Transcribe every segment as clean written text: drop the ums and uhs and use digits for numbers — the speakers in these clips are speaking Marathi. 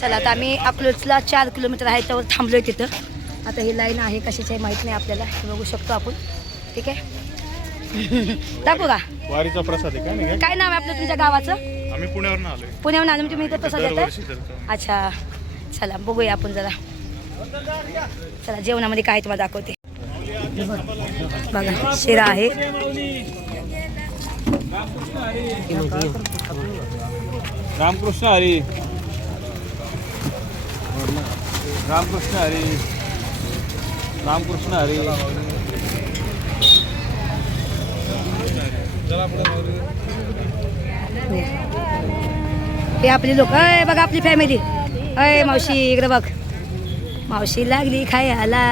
चला आता आम्ही अकलूजला 4 किलोमीटर आहे त्यावर थांबलोय तिथं. आता ही लाईन आहे कशाची आहे माहीत नाही आपल्याला, हे बघू शकतो आपण. ठीक आहे टाकू का वारीचा प्रसाद आहे काय? काय नाव आहे आपलं तुमच्या गावाचं? आम्ही पुण्यावरून आलोय. पुण्याहून आलो तुम्ही इथे प्रसाद देताय? अच्छा चला बघूया आपण जरा. चला जेवणामध्ये काय तुम्हाला दाखवते. बघा शिरा आहे. रामकृष्ण हरी, रामकृष्ण हरी, रामकृष्ण हरी. हे आपली लोक बघा आपली फॅमिली. अय मावशी इकडे बघ. मावशी लागली खायला,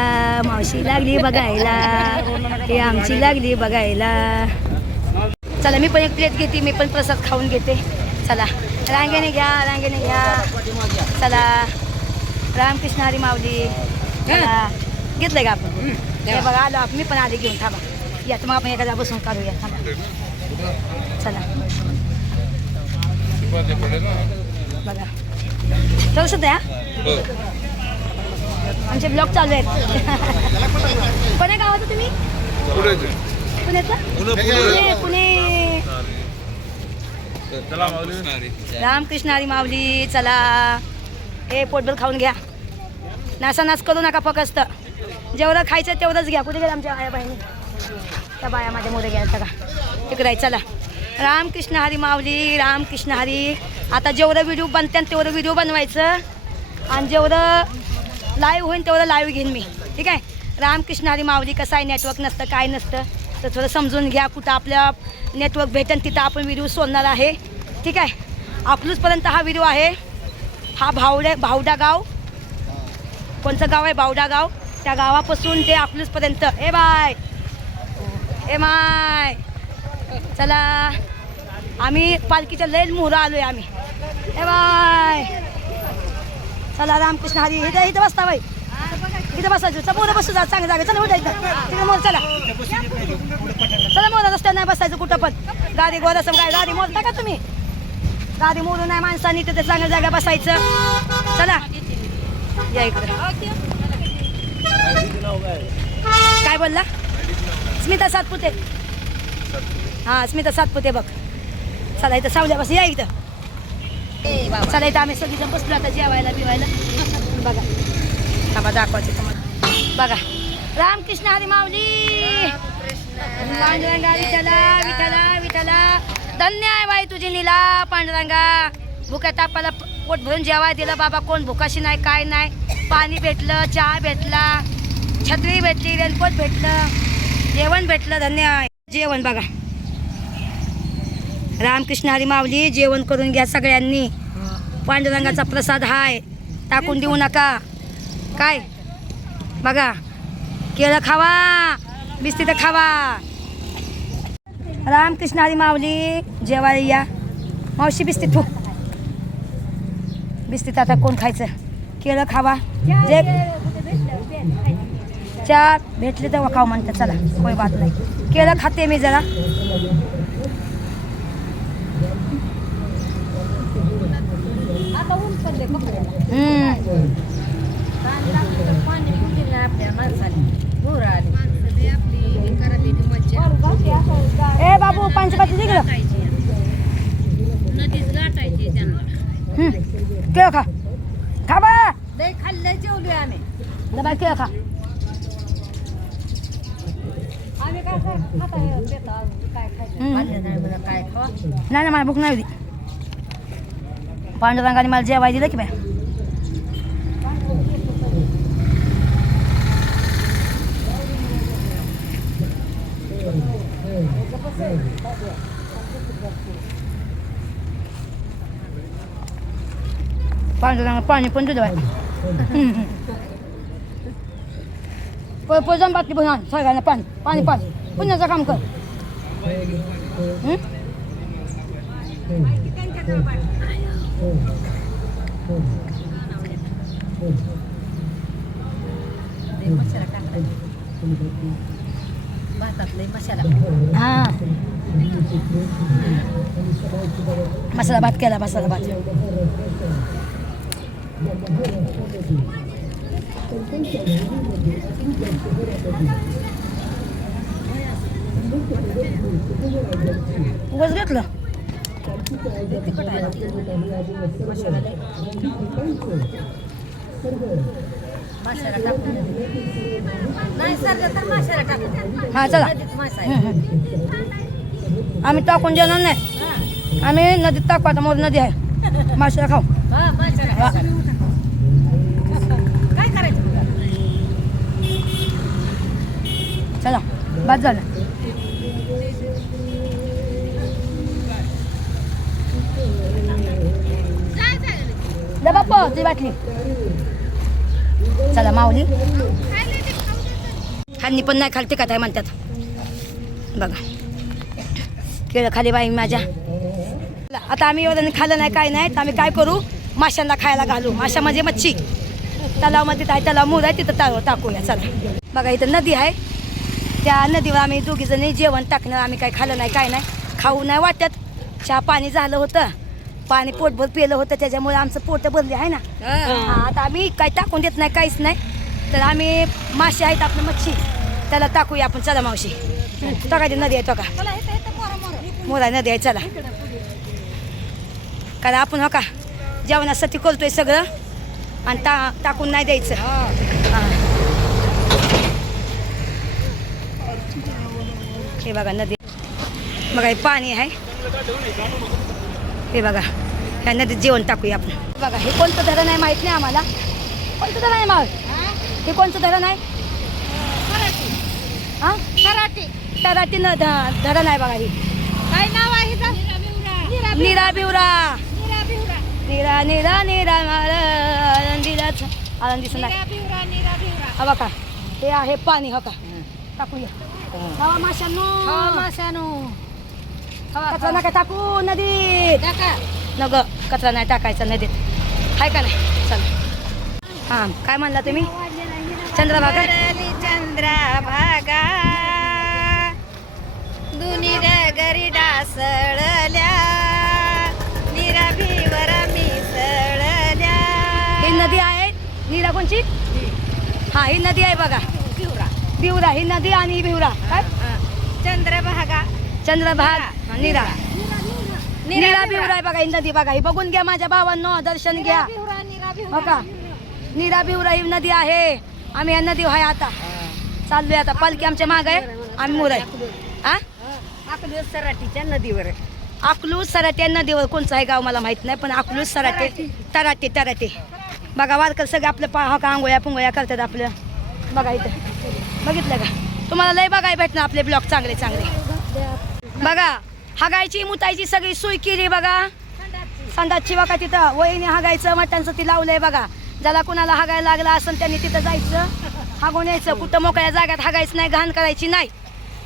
मावशी लागली बघायला, हे आमची लागली बघायला. चला मी पण एक प्लेट घेते, मी पण प्रसाद खाऊन घेते. चला रांगेने घ्या, रांगेने घ्या. चला रामकृष्ण हरी माऊली. घेतलंय का आपण? हे बघा आलो आपण, मी पण आले घेऊन. थांबा या तर मग आपण एखाद्या बसून काढूया. थांबा चला बघा तसं द्या. आमचे ब्लॉग चालू आहेत. कोण्या गावाचं तुम्ही? पुण्याचं? पुणे. रामकृष्ण हरी माऊली. चला हे पोटभर खाऊन घ्या, नासानास करू नका. फक्त जेवढं खायचं तेवढंच घ्या. कुठे गेलं आमच्या आया बहिणी? त्या बाया माझ्या मोठे घ्या सगळा तिकडे. चला रामकृष्ण हरी माऊली, रामकृष्ण हरी. आता जेवढं व्हिडिओ बनते तेवढं व्हिडिओ बनवायचं आणि जेवढं लाईव्ह होईल तेवढं लाईव्ह घेईन मी. ठीक आहे. रामकृष्ण हरी माऊली. कसं आहे नेटवर्क नसतं काय नसतं तर थोडं समजून घ्या. कुठं आपल्या नेटवर्क भेटेल तिथं आपण व्हिडिओ सोडणार आहे. ठीक आहे. अकलूजपर्यंत हा व्हिडिओ आहे. हा भावडा गाव. कोणतं गाव आहे? भावडा गाव. त्या गावापासून ते अकलूजपर्यंत. ए बाय ए माय. चला आम्ही पालखीच्या लयच मोहरा आलोय आम्ही. ए बाय चला रामकृष्ण हरी. इथं इथं बसता बाई, इथं बसायचं. समोर बसू जा चांगलं जागा. चला उठा इथं तिकडे मोर. चला चला मोर. रस्त्यावर नाही बसायचं कुठं पण. गाडी गोदासम काय गाडी मोरता का तुम्ही? गाडी मोरू नाही माणसांनी. तिथे चांगल्या जागा बसायचं. चला या इकडे. काय बोलला? स्मिता सातपुते. हां स्मिता सातपुते बघ. चला इथं सावल्या बस. या इथं. चला इथं आम्ही सगळीजण बसलो आता जेवायला बिवायला. बघा थांबा दाखवायचे तुम्हाला. बघा रामकृष्ण हरी माऊली. पांडुरंगा विठला विठला विठला. धन्य आहे बाई तुझी नीला पांडुरंगा. भुक्या तापाला पोट भरून जेवाय दिलं बाबा. कोण भुकाशी नाही काय नाही. पाणी भेटलं, चहा भेटला, छत्री भेटली, रेनकोट भेटलं, जेवण भेटलं. धन्य आहे. जेवण बघा रामकृष्ण हरी माऊली. जेवण करून घ्या सगळ्यांनी. पांडुरंगाचा प्रसाद हाय, टाकून देऊ नका. काय बघा केळं खावा, बिस्किटं खावा. रामकृष्ण हरी माऊली. जेवायला या मावशी. बिस्किट ठू. बिस्किट आता कोण खायचं? केळं खावा. जे चहा भेटले तेव्हा खाऊ म्हणतात. चला कोई बात नाही. केळं खाते मी जरा. ए बाबू पंचपाती तिकडं केळं खा. खा बा. खाल्लं जेवलोय आम्ही. डबा केळं खा. नाही मला भूक नाही होती. पांडुरंगाने मला जेवाय दिलं की बाय. पांडुरंगा पाणी पण दिलं बाय. पोजन बाटली बनवा सगळ्यांना. पाणी पाणी पाणी. पुण्याचं काम कर. हां मसाला भात केला. मसाला भात उगाच घेतलं. हा चला. आम्ही टाकून देणार नाही. आम्ही नदीत टाकू. आता मोर नदी आहे. माशाला खाऊ. काय करायचं चला बाद झालं. दे बाप्पा ती बाटली. चला माऊली. खाल्ली पण नाही खालते का काय म्हणतात बघा. केळं खाली बाई माझ्या. आता आम्ही एवढं खाल्लं नाही काय नाही तर आम्ही काय करू, माशांना खायला घालू. माशा म्हणजे मच्छी. तलावामध्ये आहे, तलाव मोर आहे, तिथं टाकूया. चला बघा इथं नदी आहे. त्या नदीवर आम्ही दोघीजणी जेवण टाकणं. आम्ही काय खाल्लं नाही काय नाही. खाऊ नाही वाटत. चहा पाणी झालं होतं. पाणी पोटभर पिलं होतं त्याच्यामुळे आमचं पोट भरले आहे ना. आता आम्ही काय टाकून देत नाही काहीच नाही. तर आम्ही मासे आहेत आपलं मच्छी त्याला टाकूया आपण. चला मावशी तो काय नदी आहे तो का मोरा नदी आहे. चला कारण आपण हो का जेवणासाठी करतोय सगळं आणि टाकून नाही द्यायचं. हे बघा नदी बघा. हे पाणी आहे. हे बघा ह्या नदीत जेवण टाकूया आपण. बघा हे कोणतं धरण आहे माहित नाही आम्हाला. कोणतं धरण आहे माळ? हे कोणतं धरण आहे? हा तराटी धरण आहे बघा. ही काय नाव आहे? नीरा बिवरा. नीरा नीरा नीरा आनंदीलाच आनंदी हा बघा. हे आहे पाणी हो का. टाकूया. हवा माशांनो. कचरा नका टाकू नदीत. नग कचरा नाही टाकायचा नदीत. आहे का नाही? चला. हां काय म्हणला तुम्ही? चंद्रभागा. चंद्रभागा दुनी डगरी डासळल्या निराभिवर मिसळल्या. ही नदी आहे. नीरा कोणची? हा ही नदी आहे बघा. बिवरा ही नदी आणि ही बिवरा काय चंद्रभागा चंद्रभाग नीरा. नीरा बिवरा आहे बघा ही नदी. बघा ही बघून घ्या माझ्या भावांनो. दर्शन घ्या हो का. नीरा बिवरा ही नदी आहे. आम्ही या नदी आहे आता चाललोय. आता पालखी आमच्या माग आहे. आम्ही मोर आहे. अकलूज सराटीच्या नदीवर. अकलूज सराटे नदीवर. कोणचं आहे गाव मला माहित नाही पण अकलूज सराटे तराटे बघा. वारकर सगळं आपलं हो का आंघोळ्या पुंगोळ्या करतात आपलं. बघा इथं बघितलं का तुम्हाला लय बघायला भेटणार आपले ब्लॉग चांगले बघा. हागायची मुतायची सगळी सोय केली बघा. संडासची बघा तिथं वहिनी हागायचं मटणचं ती लावलंय बघा. ज्याला कुणाला हागायला लागला असेल त्यांनी तिथं जायचं हागून यायचं. कुठं मोकळ्या जाग्यात हागायचं नाही. घाण करायची नाही.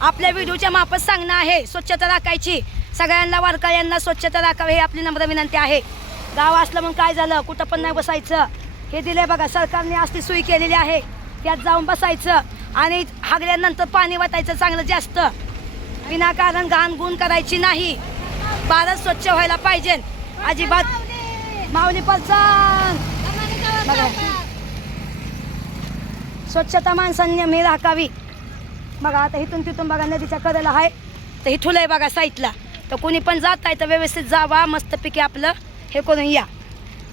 आपल्या व्हिडिओच्या मापच सांगणं आहे स्वच्छता राखायची. सगळ्यांना वारकऱ्यांना स्वच्छता राखावी हे आपली नम्र विनंती आहे. गाव असलं मग काय झालं कुठं पण नाही बसायचं. हे दिले बघा सरकारने असली सोय केलेली आहे. त्यात जाऊन बसायचं आणि हागल्यानंतर पाणी वाटायचं चांगलं जास्त. विनाकारण घाण गुण करायची नाही. भारत स्वच्छ व्हायला पाहिजे अजिबात. माऊली परचान बघा. स्वच्छता माणसांनी मी राखावी बघा. आता इथून तिथून बघा नदीच्या कडेला आहे तर इथून आहे बघा साईडला. तर कोणी पण जात आहे तर व्यवस्थित जावा. मस्तपैकी आपलं हे करून या.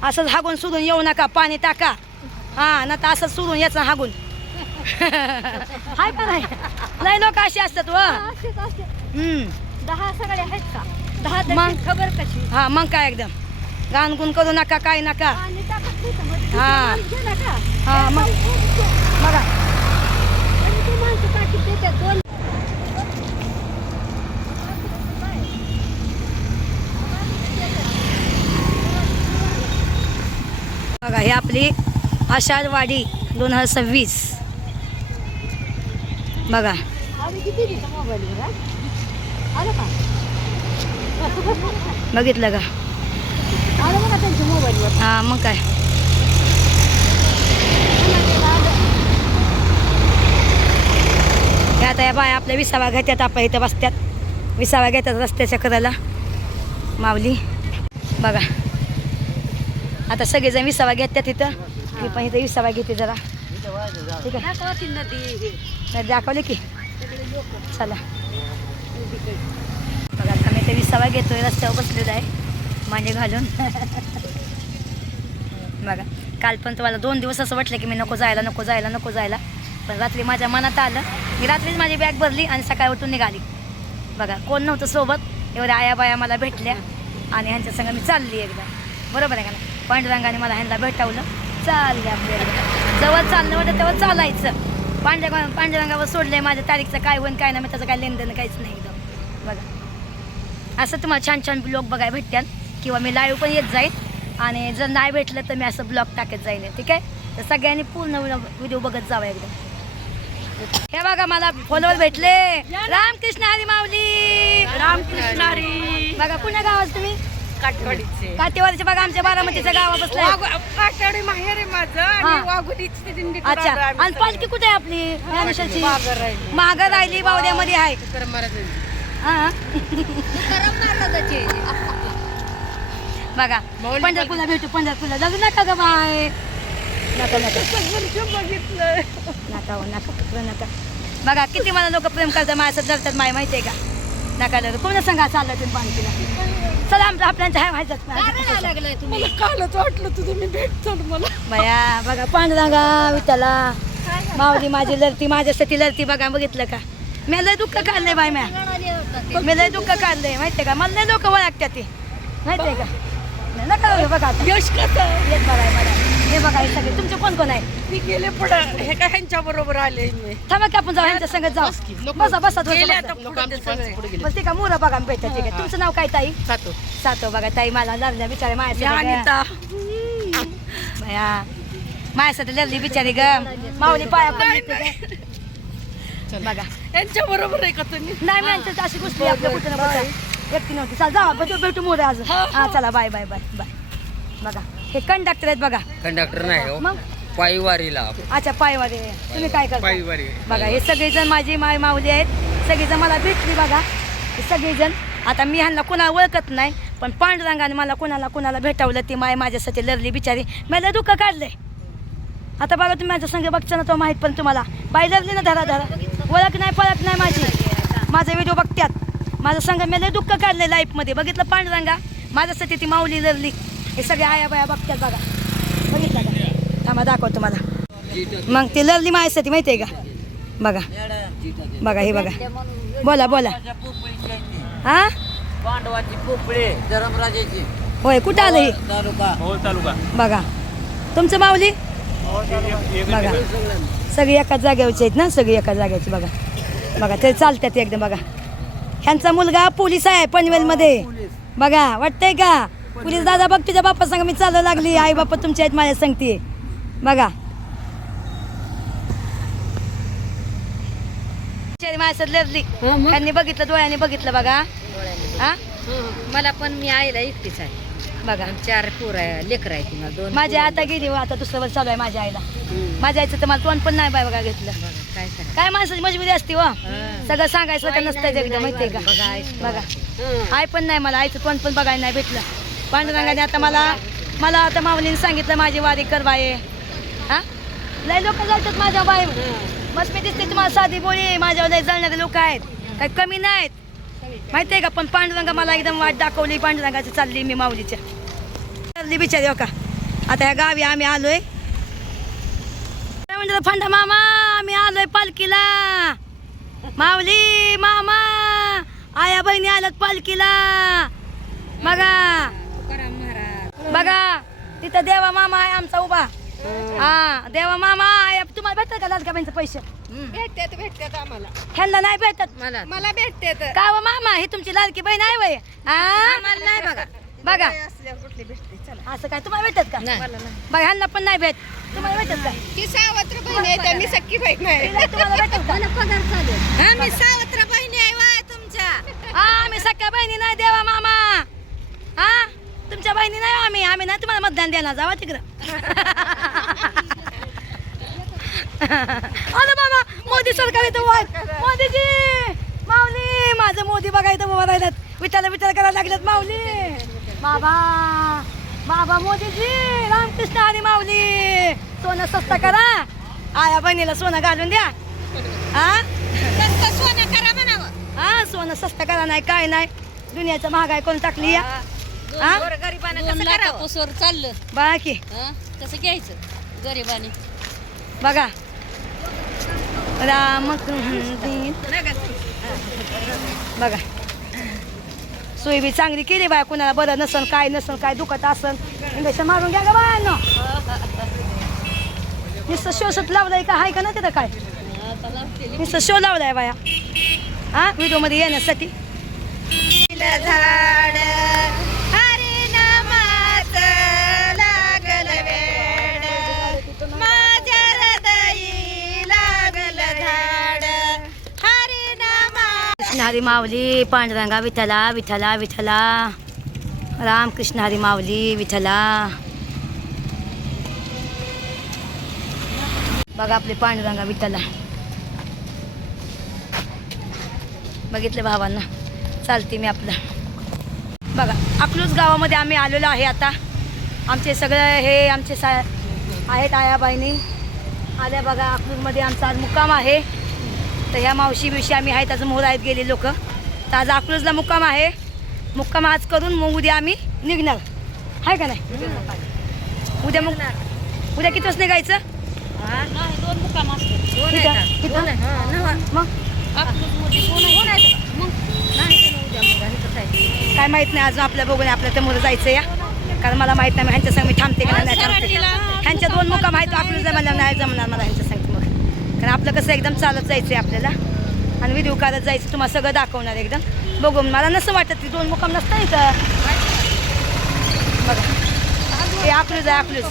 असंच हागून सोडून येऊ नका. पाणी टाका. हां ना तर असंच सोडून याचं हागून हाय का नाही. लय लोक अशी असतात व. 10 सगळे आहेत का? 10 मग खबर कशी. हां मग काय एकदम घाण गुण करू नका काय नका. हां हां मग बघा. बघा ही आपली आषाढवाडी 2026 बघा. बघितलं का? हां मग काय. हे आता या बाया आपल्या विसावा घेतात. आपण इथं बसतात विसावा घेतात रस्त्याच्या कडेला. माऊली बघा आता सगळेजण विसावा घेतात तिथं. मी पण इथं विसावा घेते जरा. ठीक आहे, दाखवतील नदी तर दाखवले की. चला बघा आम्ही ते विसावा घेतोय, रस्त्यावर बसलेलो आहे मांडी घालून. बघा काल पण तुम्हाला 2 दिवस असं वाटलं की मी नको जायला, पण रात्री माझ्या मनात आलं. मी रात्रीच माझी बॅग भरली आणि सकाळी उठून निघाली. बघा कोण नव्हतं सोबत, एवढ्या आया बाया मला भेटल्या आणि ह्यांच्या संग मी चालली एकदा. बरोबर आहे का ना? पांडुरंगाने मला ह्यांना भेटावलं, चालले आपल्याला. जवळ चाललं होतं तेव्हा चालायचं. पांडुरंगावर सोडलंय माझ्या तारीखचं काय होईन काय नाही, मी त्याचं काय लेनदेन काहीच नाही एकदम. बघा असं तुम्हाला छान छान ब्लॉग बघायला भेटतात किंवा मी लाईव्ह पण येत जाईल. आणि जर नाही भेटलं तर मी असं ब्लॉग टाकत जाईल. ठीक आहे, तर सगळ्यांनी पूर्ण व्हिडिओ बघत जावा एकदम. हे बघा मला फॉलोवर भेटले. रामकृष्ण हरी माऊली. रामकृष्ण हरी. बघा पुण्या गावात तुम्ही काटवाडीचे काटेवाडीचे. बघा आमच्या बारामतीच्या गावा बसलाय. काटवाडी माहेर आहे माझं हा. आणि वाघोलीची दिंडी अच्छा, आणि पालखी कुठे आहे आपली ज्ञानेश्वरची? मागं राहिली, बावड्यामध्ये आहे. हा बघा पंढरपूरला भेटू, पंढरपूरला जाऊ नका ग बाय. नका बघा किती मला लोक प्रेम करतात, माझ्या जळतात माय माहिती आहे का? नका लगेच कोणा सांगा चाललं तुम्ही पालखीला. चला आपल्याच्या हाय व्हायचं मला कालच वाटलं तुझं मी भेटतो मला. बया. बघा पांडुरंगा विठ्ठला माऊली माझी लढती, माझ्यासाठी लढती. बघा बघितलं का? मी लय दुःख काढलंय बाय, मी लय दुःख काढलंय माहितीये का? मला लय लोक ओळखतात ते माहितीये का? नका बघा यश कसं येत बघा मला. हे बघा हे सगळे तुमचे कोण कोण आहेत? मी गेले पुढं हे काय ह्यांच्या बरोबर आले मी. थांबा की आपण जाऊ ह्यांच्या संगत जाऊ. बसा बसा गेले आता थोडं. पुढे बस ते का मोरा बघा भेटत. ठीक आहे, तुमचं नाव काय ताई? जातो सातो. बघा ताई मला लढल्या बिचारे माझ्यासाठी. बया माझ्यासाठी लढली बिचारी ग. माऊली पाया पडली. बघा यांच्या बरोबर आहे का तुम्ही? नाही मी यांच्यात अशी गोष्टी आपल्या कुठे व्यक्ती नव्हती. चला जा भेटू मोरे आज. हा चला बाय बाय बाय बाय. बघा हे कंडक्टर आहेत बघा. कंडक्टर नाही हो, मग पायी वारीला. अच्छा पायवारी. तुम्ही काय करता? पायवारी. बघा हे सगळेजण माझी माऊली आहेत. सगळेजण मला भेटली बघा हे सगळेजण. आता मी ह्यांना कोणाला ओळखत नाही, पण पांडुरंगाने मला कोणाला भेटवलं. ती माय माझ्यासाठी लढली बिचारी. मला दुःख काढलंय. आता बघा तुम्ही माझ्या संग बघता ना तो माहीत, पण तुम्हाला बाई लढली ना धरा ओळख नाही पळख नाही माझी. माझा व्हिडिओ बघत्यात. माझं संग मी लय दुःख काढलंय लाईफमध्ये. बघितलं पांडुरंगा माझ्यासाठी ती माऊली लढली. हे सगळे आया बाया बघतात बघा. बघितलं का? थांबा दाखवतो तुम्हाला. मग ती लढली माझ्यासाठी माहिती आहे का? बघा बघा हे बघा. बोला हा पांडवाची पोपळे धर्मराजाची. होय कुठं आलं हे? तालुका. बघा तुमचं माऊली. बघा सगळी एकाच जागेवरची आहेत ना, सगळी एकाच जागेची. बघा ते चालतात एकदम. बघा ह्यांचा मुलगा पोलीस आहे पनवेलमध्ये. बघा वाटतंय का? पोलीस दादा बघ तुझ्या बाप्पा सांग मी चालू लागली. आई बाप्पा तुमच्या आहेत माझ्या सांगते. बघा माझ्यात लढली. त्यांनी बघितलं, डोळ्याने बघितलं. बघा हा मला पण मी आईला एकटीच आहे. बघा 4 पोरं लेकर आहेत मला 2. माझ्या आता गेली. आता दुसरं वर्ष चालू आहे माझ्या आईला. माझ्या आईचं तर मला तोंड पण नाही बाय बघा घेतलं. काय करा काय माणसाची मजबुरी असते व सगळं सांगायचं का नसतं एकदम माहितीये का? बघा आई पण नाही, मला आईचं तोंड पण बघायला नाही भेटलं. पांडुरंगाने आता मला आता माऊलीने सांगितलं माझी वारी कर बाये. हा लय लोक जातात माझ्या बाई. मस्त मी दिसते तुम्हाला साधी बोली. माझ्यावर लय जळणारे लोक आहेत, काही कमी नाहीत माहितीये का? पण पांडुरंगा मला एकदम वाट दाखवली. पांडुरंगाची चालली मी माऊलीच्या चालली बिचारी. हो का आता ह्या गावी आम्ही आलोय. म्हणजे फंडा मामा आम्ही आलोय पालखीला. माऊली मामा आया बहिणी आल्यात पालखीला. बघा तिथं देवा मामा आहे आमचा उभा. हा देवा मामा आहे. तुम्हाला भेटतात का लाडक्या बहिणीचे पैसे? भेटतात आम्हाला. ह्यांना नाही भेटत. मला भेटतात का व मामा ही तुमची लाडकी बहीण आहे वय? मला नाही बघा. बघा कुठली भेटते चला. असं काय तुम्हाला भेटत का? मला नाही. बघा ह्यांना पण नाही भेट. तुम्हाला भेटत का? ती सावत्र बहीण आहे तर मी सख्खी बहीण आहे. तुम्हाला भेटत का? मी सावत्र बहिणी आहे वा तुमच्या. हा आम्ही सख्या बहिणी नाही देवा मामा. हा तुमच्या बहिणी नाही आम्ही नाही तुम्हाला मतदान द्यायला. जावा तिकडं. अरे बाबा मोदी सरकार इथं. मोदीजी माऊली माझं मोदी बघा इथं उभा राहिल्यात. विचार करायला लागल्यात माऊली. बाबा बाबा मोदीजी रामकृष्ण हरी माऊली सोनं स्वस्त करा आया बहिणीला सोनं घालून द्या हा स्वस्त सोनं करा म्हणावं. हा सोनं स्वस्त करा नाही काय नाही दुनियाचं महागाई करून टाकली या हा? गरिबांना कसं करावं? लाखापासून चाललं बाकी हं? कसं घ्यायचं गरिबाने बघा राम बघा सोय बी चांगली केली बाय कुणाला बरं नसन काय नसन काय दुखत असन इंजेक्शन मारून घ्या का बायांनो नुसतं शोषत लावलाय का हाय का ना तिथं काय नुसतं शो लावलाय बाया हा व्हिडिओ मध्ये येण्यासाठी झाड हरिनामाचं लागल वेड माझ्या हृदयी लागल झाड हरिनामा. कृष्ण हरी माऊली पांडुरंगा विठ्ठला विठ्ठला विठ्ठला राम कृष्ण हरी माऊली विठ्ठला बघा आपले पांडुरंगा विठ्ठला बघितलं भावांना चालते मी आपलं बघा अकलूज गावामध्ये आम्ही आलेलो आहे आता आमचे सगळं हे आमचे आहेत आया बहिणी आल्या बघा अकलूजमध्ये आमचा आज मुक्काम आहे तर ह्या मावशी बिवशी आम्ही आहेत आज मोहर आहेत गेले लोक तर आज अकलूजला मुक्काम आहे मुक्काम आज करून मग उद्या आम्ही निघणार आहे का नाही उद्या मग उद्या किती वाजता निघायचं नाही 2 मुक्काम असतो मग काय माहित नाही अजून आपल्या बघून आपल्या त्या मुलं जायचं या कारण मला माहित नाही ह्यांच्या संग मी थांबते का नाही थांबते ह्यांच्या 2 मुक्काम आहेत आपलं मला नाही जमणार मला ह्यांच्या संग मग कारण आपलं कसं एकदम चालत जायचं आहे आपल्याला आणि व्हिडिओ काढत जायचं तुम्हाला सगळं दाखवणार एकदम बघून मला नसं वाटत की 2 मुक्काम नसतं इथं बघा हे अकलूज आहे अकलूज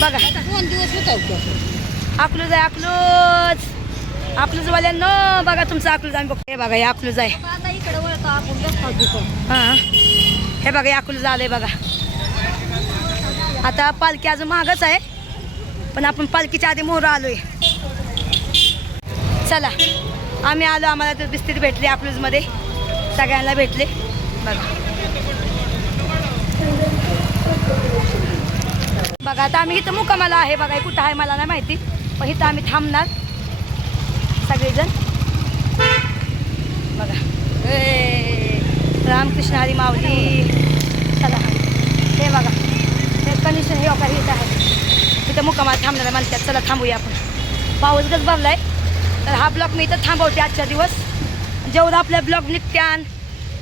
बघा 2 दिवस होता अकलूज आहे अकलूजवाल्यांनो बघा तुमचं अकलूज आम्ही बघतो हे बघा हे अकलूज आहे आता इकडे वळतो आपण बसतो हां हे बघा हे अकलूज आलंय बघा आता पालखी अजून मागच आहे पण आपण पालखीच्या आधी मोहर आलोय चला आम्ही आलो आम्हाला तर बिस्किट भेटले अकलूजमध्ये सगळ्यांना भेटले बघा बघा आता आम्ही इथं मुक्कामाला आहे बघा हे कुठं आहे मला नाही माहिती पण इथं आम्ही थांबणार सगळेजण बघा रामकृष्ण हरी माऊली चला हे बघा हे कंडिशन हे काही इथं आहे इथं मुक्कामाला थांबणार म्हणतात चला थांबूया आपण पाऊस गच भरलाय तर हा ब्लॉग मी इथं थांबवते आजच्या दिवस जेवढं आपल्या ब्लॉग निघत्यान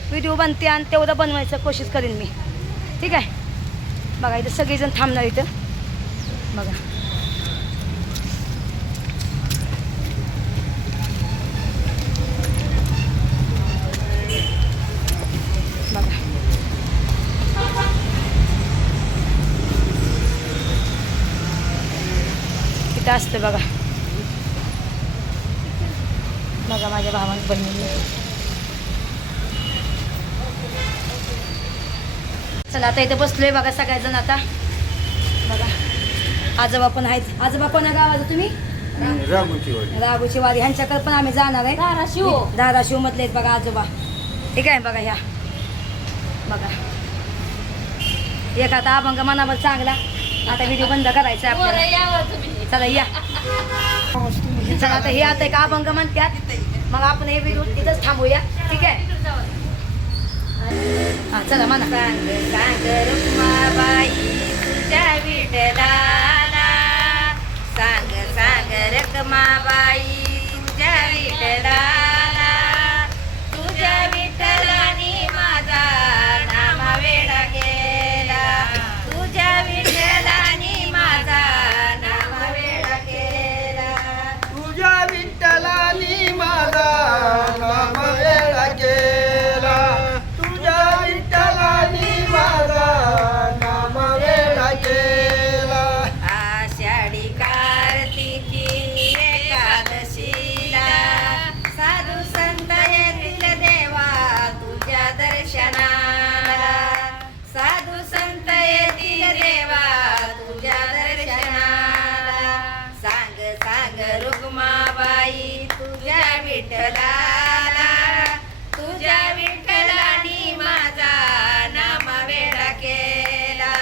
व्हिडिओ बनत्यान तेवढं बनवायचं कोशिश करीन मी ठीक आहे बघा इथं सगळेजण थांबणार इथं बघा बघा इथं असतं बघा बघा माझ्या भावानं बनवलं चला आता इथं बसलोय बघा सगळेजण आता बघा आजोबा पण आहेत आजोबा कोणा गावाचं तुम्ही राघूची वाडी ह्यांच्याकडे पण आम्ही जाणार आहे धाराशिव मधले आहेत बघा आजोबा ठीक आहे बघा ह्या बघा एक आता अभंग मनावर चांगला आता व्हिडिओ बंद करायचा आहे आपल्याला चला या चला आता हे आता एक अभंग म्हणतात मग आपण हे व्हिडिओ इथंच थांबूया ठीक आहे हा चला म्हणा सांग सांग रुक्माबाई तुझ्या विठ्ठलाला सांग सांग रुक्माबाई तुझ्या विठ्ठलाला तुझ्या विठ्ठलानी माझा नाम वेडा केला तुझ्या विठ्ठलानी माझा नाम वेडा केला तुझ्या विठ्ठलानी माझा नाम वेडा केला तुझ्या विठ्ठलानी माझा नाम वेडा केला आषाढी कार्तिकी एकादशीला साधू संत येतील देवा तुझ्या दर्शनाला साधू संत येतील देवा तुझ्या दर्शनाला सांग सांग रुक्माबाई तुझ्या विठ्ठलाला तुझ्या विठ्ठलानी माझा नाम वेडा केला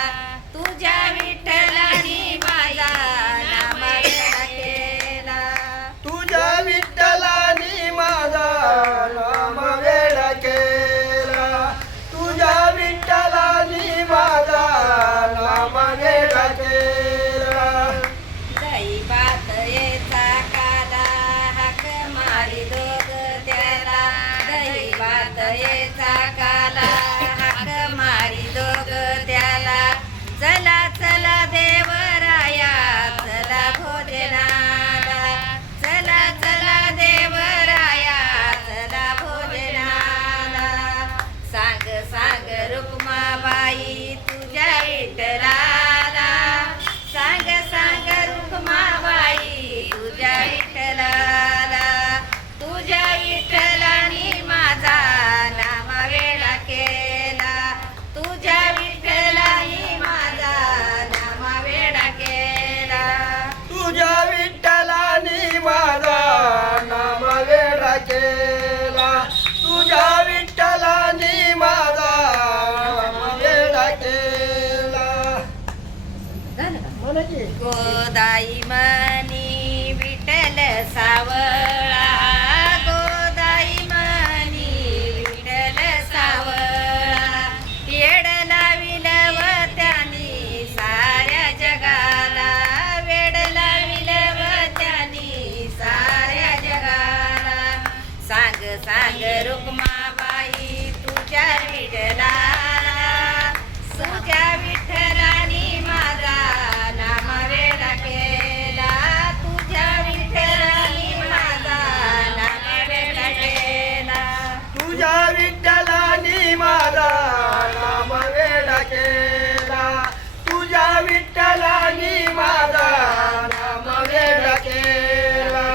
बोला की. गोदाई मनी विठ्ठल सावळा गोदाई मनी विठ्ठल सावळा येड लाविलव त्यानी साऱ्या जगाला वेड लाविलव त्यानी साऱ्या जगाला सांग सांग रुक्माबाई तुझ्या विठ्ठलाला तुझ्या विठ्ठलानी माझा नाम वेडा केला तुझ्या विठ्ठलानी माझा नाम वेडा केला तुझ्या विठ्ठलानी माझा नाम वेडा केला तुझ्या विठ्ठलानी माझा नाम वेडा केला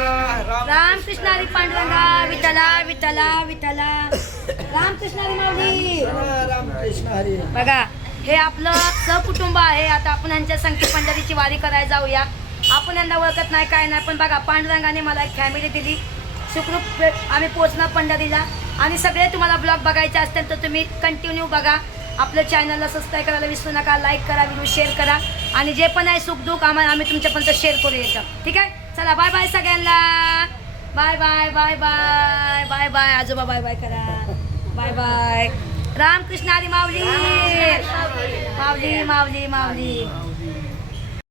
रामकृष्ण हरी पांडुरंगा विठ्ठला विठ्ठला विठ्ठला रामकृष्ण हरी माऊली. रामकृष्ण हरी. बघा हे आपलं सहकुटुंब आहे. आता आपण यांच्या संख्या पंढरीची वारी करायला जाऊया. आपण यांना ओळखत नाही काय नाही, पण बघा पांडुरंगाने मला एक फॅमिली दिली. सुखरूप आम्ही पोचणार पंढरीला. आणि सगळे तुम्हाला ब्लॉग बघायचे असतील तर तुम्ही कंटिन्यू बघा. आपलं चॅनलला सबस्क्राईब करायला विसरू नका. लाईक करा, व्हिडिओ शेअर करा. आणि जे पण आहे सुखदुःख आम्ही तुमच्यापर्यंत शेअर करू येतं. ठीक आहे, चला बाय बाय सगळ्यांना. Bye bye bye bye bye bye. आजोबा बाय बाय करा. Bye bye. रामकृष्ण हरी माऊली माऊली माऊली माऊली.